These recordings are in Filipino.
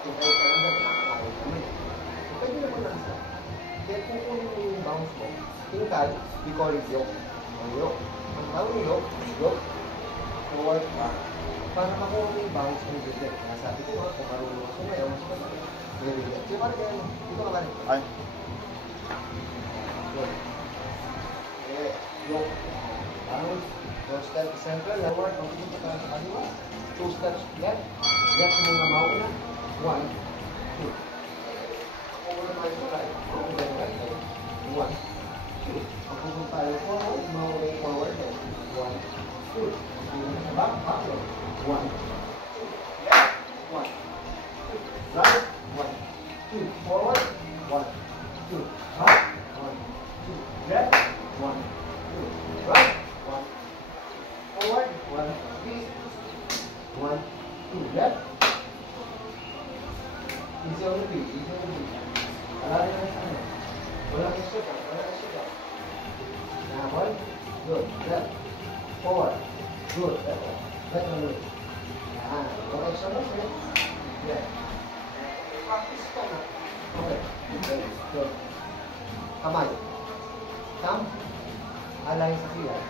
Kung kayo ka lang dyan, nakakain kami. So, pwede naman nasa. Kaya kung kunin mo yung bounce mo, tingkad, we call it yoke. Ang yoke. Ang tawag ng yoke, yoke, forward, back. Para makuha mo yung bounce ng biglet. Nasabi ko nga, kung marunong ako sumayaw, mas masaya. Biglet. Kaya parang kaya mo, dito ka balik. Ay. Good. Okay, yoke. Bounce. First step, central, forward, pagpunta ka sa kaliwa. 2 steps left. Left muna mauna. 1, 2. Ako muna tayo sa right. Ako muna right. 1, 2. Ako muna tayo forward. Mauna yung forward. 1, 2. Ako muna sa back. Backward. 1, 2. Left. 1, 2. Right. 1, 2. Forward. 1, 2. Back. 1, 2. Left. 1, 2. Right. 1. Forward. 1, 3. 1, 2. Left. Easy on the feet. Easy on the feet. Alari na sa ano. Walang extra ka. Walang extra ka. Now, 1. Good. Left. Forward. Good. Left. Left on the way. Yan. Walang extra mo. Left. Practice ka na. Okay. Okay. Good. Kamay. Thumb. Alay sa kiyay.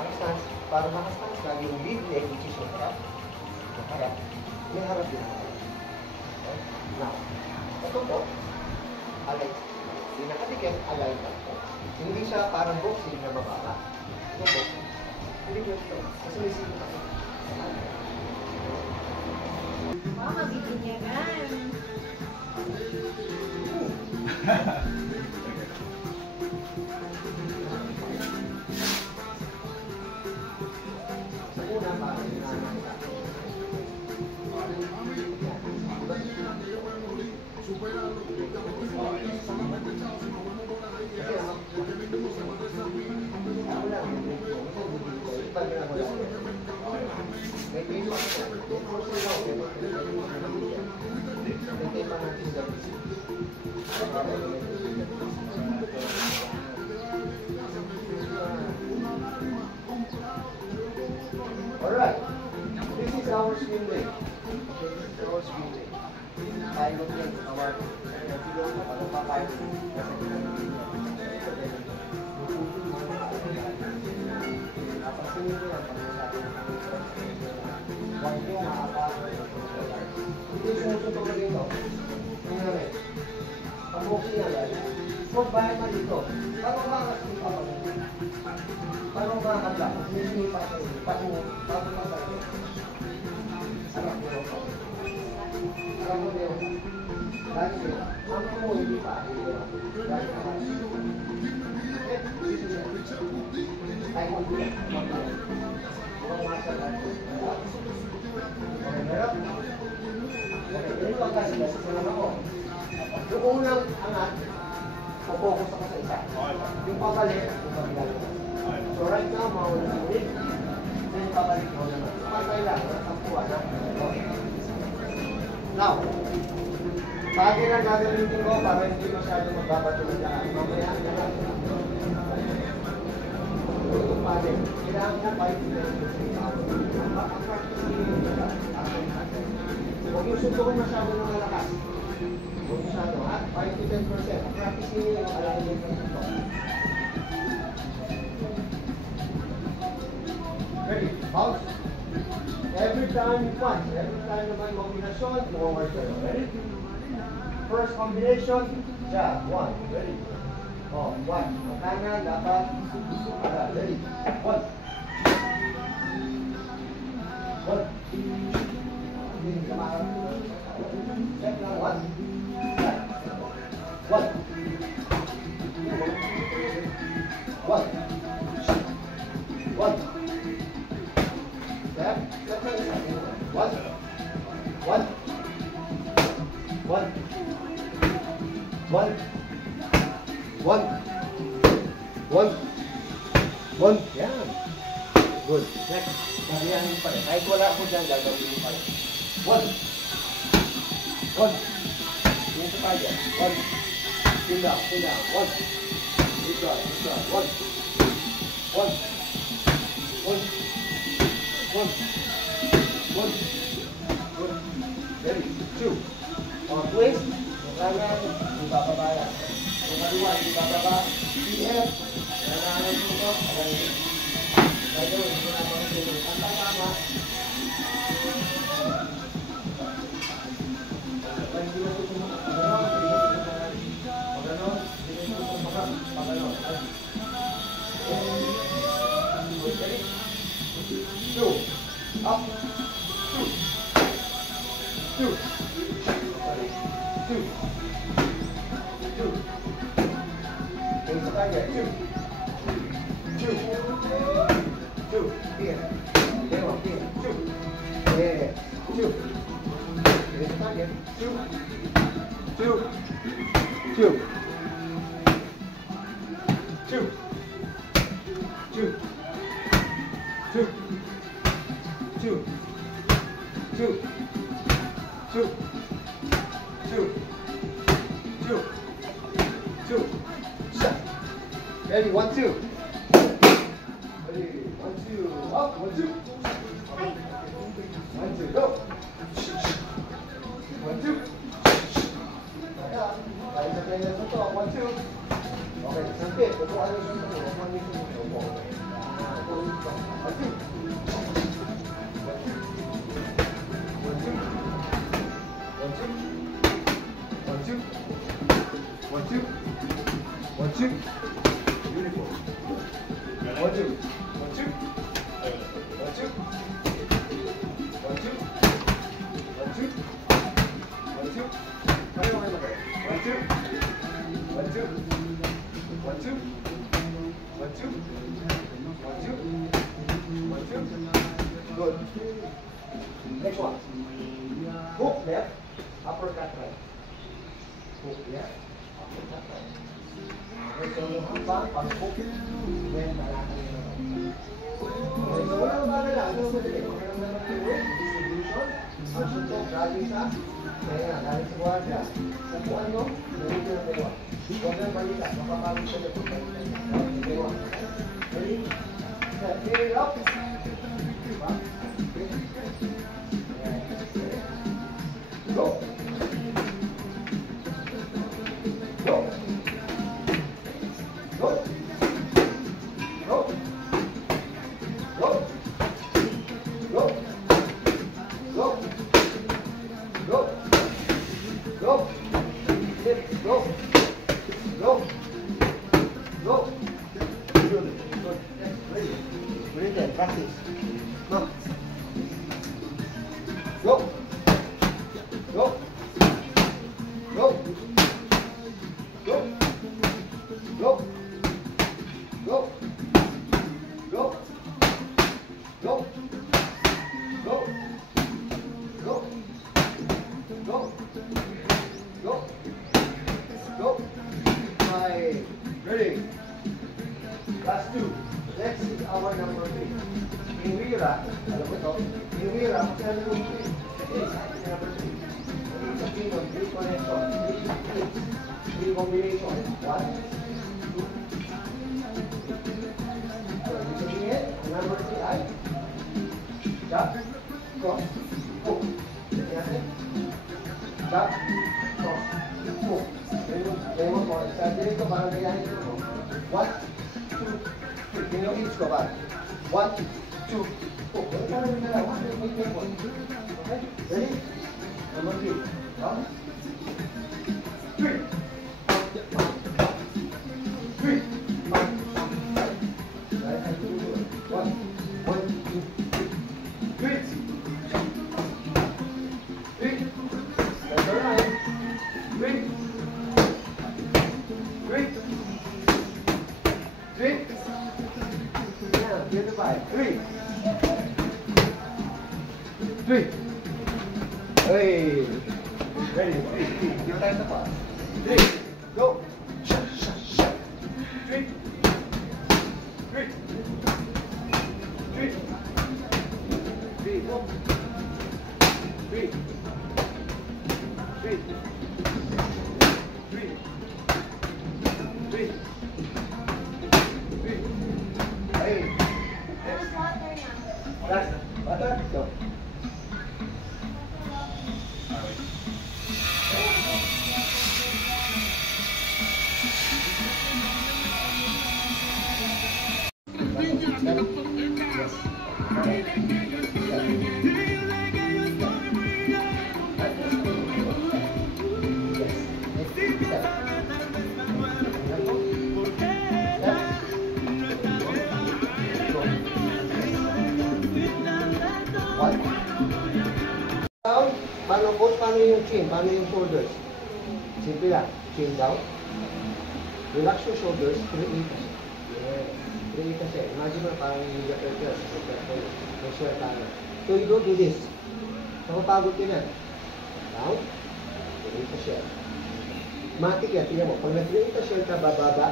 Ang stance, para makastance, lagi yung lead leg, which is yung harap. Yung harap. May harap din. Okay? Now, ito po, alay. Pinakadikit, alay lang po. Hindi siya parang boxing na mababa. Ito po. Hindi ko ito. Kasi may sino kasi. Wow, mabibinyagan. Sa una, parang hinanakita. May piso ako. May pa natin gabi. Alright. This is our swim leg. This is our swim leg. Tayo din our pillow na para pa-five. Kasi napasin nyo yan pag nasabi na huwag nyo makapasok. Ito yung sumusunod ko dito. Tingnan rin. Pag-boxing na yan, huwag bayan man dito. Parang makakasing pa pa dito. Parang makakala. Hindi pa kayo. Bago pa tayo. Sarap nyo ako. Sarap mo nyo. Lagi nyo. Ang mo hindi pa. Lagi pa. Tayo mo dito. Huwag masalat. Okay, meron? Okay, ganito ang kasi. Sa lang ako. Yung unang angat, focus ako sa isa. Yung pabalik, yung pabalik. So right now, mawala sa ulit. Then yung pabalik mo naman. Pantay lang, ang kuha na. Okay. Now, bagay na gagamitin ko para hindi masyado magbabato ng daan. Mamaya, gano'n. Itong pabalik. Kailangan mo 5 minutes to 3 hours. Ang practice nyo huwag yung suntukin masyado ng malakas. Huwag masyado, ha? 5 to 10%. Ang practice nyo yung alahin yung suntok. Ready? Bounce. Every time you punch, every time you may combination, forward kayo. Ready? First combination, jab. 1. Ready? Oh, 1. Ang kanan, dapat. Ready? 1. 1. Hindi ka makakapit. Check lang. 1. 1. 1. 1. Step. Step lang isa. 1. 1. 1. 1. 1. 1. 1. Yan. Good. Next. Sabihanin pa rin. Kahit wala ako dyan, gagawin pa rin. 1. 1. Yung sa kaya. 1. Sit down. 1. Sit down. 1. 1. 1. 1. One. One. One. Ready. Two. Twist. Yung kanan, ibababa yan. Yung kaliwa, ibababa. CF. Kailangan mo ito. Kaya hindi ko na makikita. Ang tama. Hindi na ito paganon. Paganon. Hindi na ito paganon. Ready? Two. Up. Two. Two. Two. Two. Yung sa kanya. Two. Two. Two. Here. There. Here. Two. Yeah. Two. Yung sa kanya. Two. Two. Two. Two. Two. Two. Two. Two. Two. Two. Two. Two. Shut. Ready? 1, 2. Ready? 1, 2. Up. 1, 2. 1, 2. Go. 1, 2. Kaya. Kaya sa kanya sa to. 1, 2. Okay. Sampit. Tutuan yung sunod mo. 1, 2. Go. 1, 2. 1, 2. 1, 2. Beautiful. 1, 2. 1, 2. 1, 2. 1, 2. 1, 2. 1, 2. Kaya mo kayo mag-1, 2. 1, 2. 1, 2. 1, 2. 1, 2. 1, 2. Good. Next one. Hook left, uppercut right. Hook left, uppercut right. Okay, so yung hambang, pag-hook, then malaki yung okay, so walang bagay lang. Ano madali? Magkaroon na ng work, distribution, ang suntok, galing sa, kaya nga, galing sa guardia. Sapuan nyo, nalito ng dalawa. Huwag na balikan, mapapagod sa dito. Dalawa. Ready? Set, get up. Diba? Go. Go. Go. Go. Go. Go. Go. Go. Go. Hit. Go. Go. Go. Good. Good. Ready. Ready then. Practice. Go. Go. Go. Go. Go. Go. Go. Go. Go. Go. Go. Go. Go. Go. Five. Ready. Last two. Next is our number 3. Inwira. Alam mo ito? Inwira. Magkano yung 3? Okay. Number 3. It's a team of 3 connection. 3 combination. 1, 2. So, ibig sabihin, number 3 ay jab, cross, hook. Sige natin. Jab, cross, hook. Ganyan mo po. Sabi nito, parang gayahin ito mo. 1, 2, 3. Ganyan yung each ko ba? 1, 2, hook. Ganyan parang yung dalawa. Okay? Ready? Number 3. 1, 3. 3. 1, 2, 3. 3. That's all right. 3. 3. 3. Yeah, get the five. 3. 3. Hey. Ready? 3. Give time to pass. 3. Go. Shut, shut, shut. 3. 3. 3. 3. Go. 3. 3. 3. 3. 3. Hey. There's water now. Last. Butter. Go. Paano coach? Paano yung chin? Paano yung shoulders? Simple lang. Chin down. Relax your shoulders. Create ka siya. Yeah. Create ka siya. Imagine mo parang yung turtle. May share tayo. So you don't do this. Nakapagod ka na. Down. Create ka siya. Matik yan. Tingnan mo. Pag nag-create ka siya ka bababa,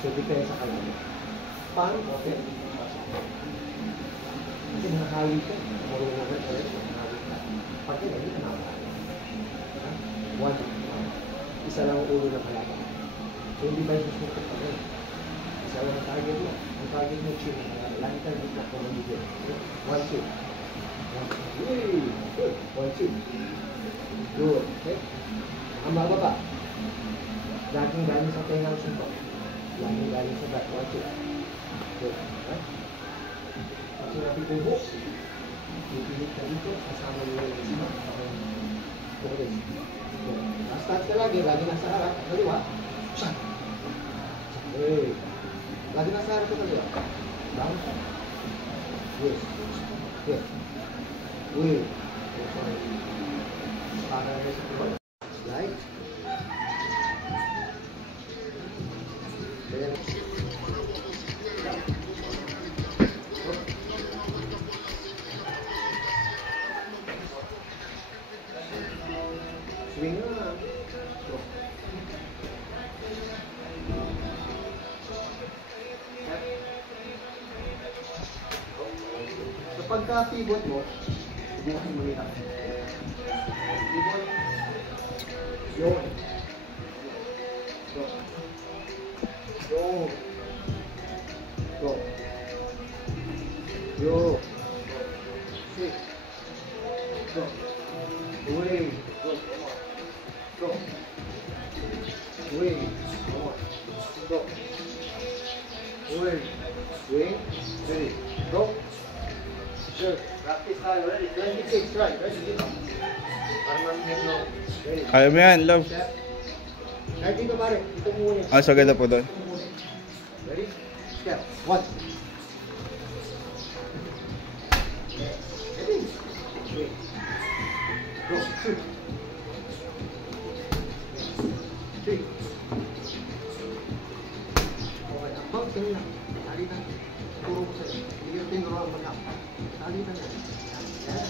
so depensa ka lang. Paano? Okay. Kasi nakahawi ka. Marunong ka talaga. Pagka hindi ka nakakaya. One. Isa lang ang ulo ng kalaban. So hindi ba yung susunod ka rin? Isa lang ang target mo. Ang target mo, chin ng kalaban. Lagi ka rin na kung hindi din. 1, 2. 1, 2. Good. 1, 2. Good. Okay? Ang bababa. Laging galing sa tengang suntok. Laging galing sa back. 1, 2. Good. Okay? Kasi natin tubo. Pipilit ka dito, kasama nyo yung sino. Okay. Start ka lagi nasa harap, kaliwa. Shot. Okay. Lagi nasa harap ka kaliwa. Down. Yes. Yes. Wait. Para na sa kaliwa. Slide. Then. Swing na. So pagka-pivot mo, bukasin mo nila. Pivot. Yun. Go. Go. Go. Yo. Sit. Go. Away. Go. Go. Away. Go. Away. Swing. Ready. Go. Sure. Practice tayo. Ready. 26. Right. Ready. Dito. Para mamigyan mo. Ready. Kaya mo yan, love. Step. Kahit dito pare. Dito muna. Ah, so ganda po doon. Ready? Step. 1. Ready. Wait. Go. 2. 3. Okay, ang bounce ka nila. Tali na. Turo ko sa'yo. Hindi yung tinuro ang mag-up. Tali na na. Yan.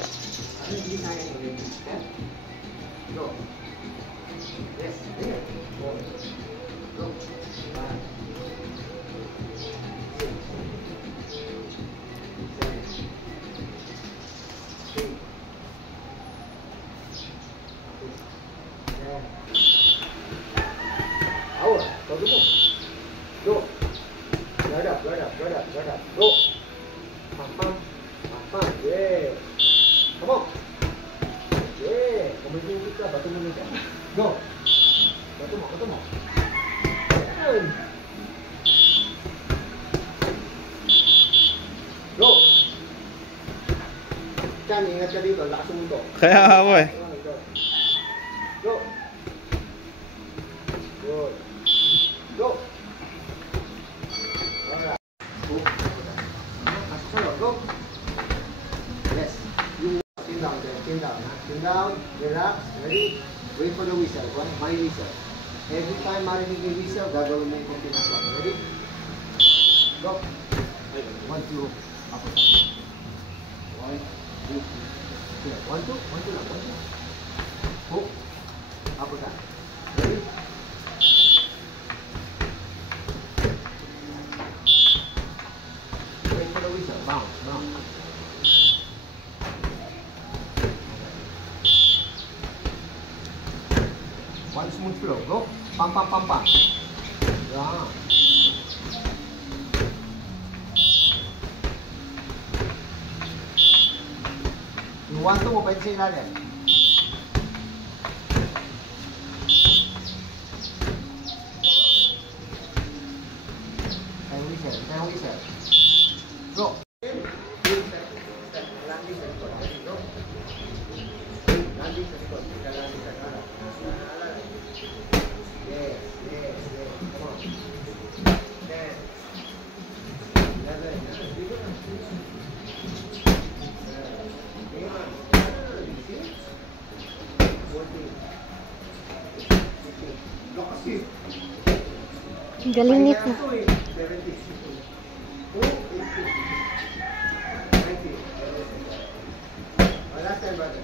Ano hindi kaya ng step? Go. Yes. There. Go. Go. 5. 6. 7. 8. Ahora, todo mundo. Go. Guard up, guard up, guard up, guard up. Go. Pam, pam. Pam, pam. Yeah. Come on. Yeah. Kumitin kita, bato mo nito. Go. Bato mo, bato mo. Yan. Go. Chan, ingat ka dito. Lakas mo ito. Kaya nga po eh. Go. Good. Go. Alright. Go. Yes. You chin down there. Chin down. Chin down. Relax. Ready? Wait for the whistle. My whistle. Every time marinig yung whistle, gagawin mo yung combination. Ready? Go. 1, 2. Up. 1, 2. 1, 2. 1, 2 lang. 1, 2. Hook. Up that. Ready? Wait for the whistle. Bounce, bounce. One smooth flow. Go. Pam, pam, pam, pam. Yeah. 1, 2 mo, pwede sa ilalim. Tayo whistle. Go. Landing sa likod. Go. Landing sa likod. Landing sa likod. Yes. Come on. 10. 11. Dito na. 14. Galing nito. 70. Last time, brother.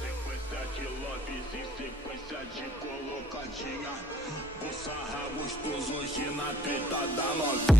Sequência de lobbies e sequência de colocadinha. O sarra gostoso hoje na treta da novinha.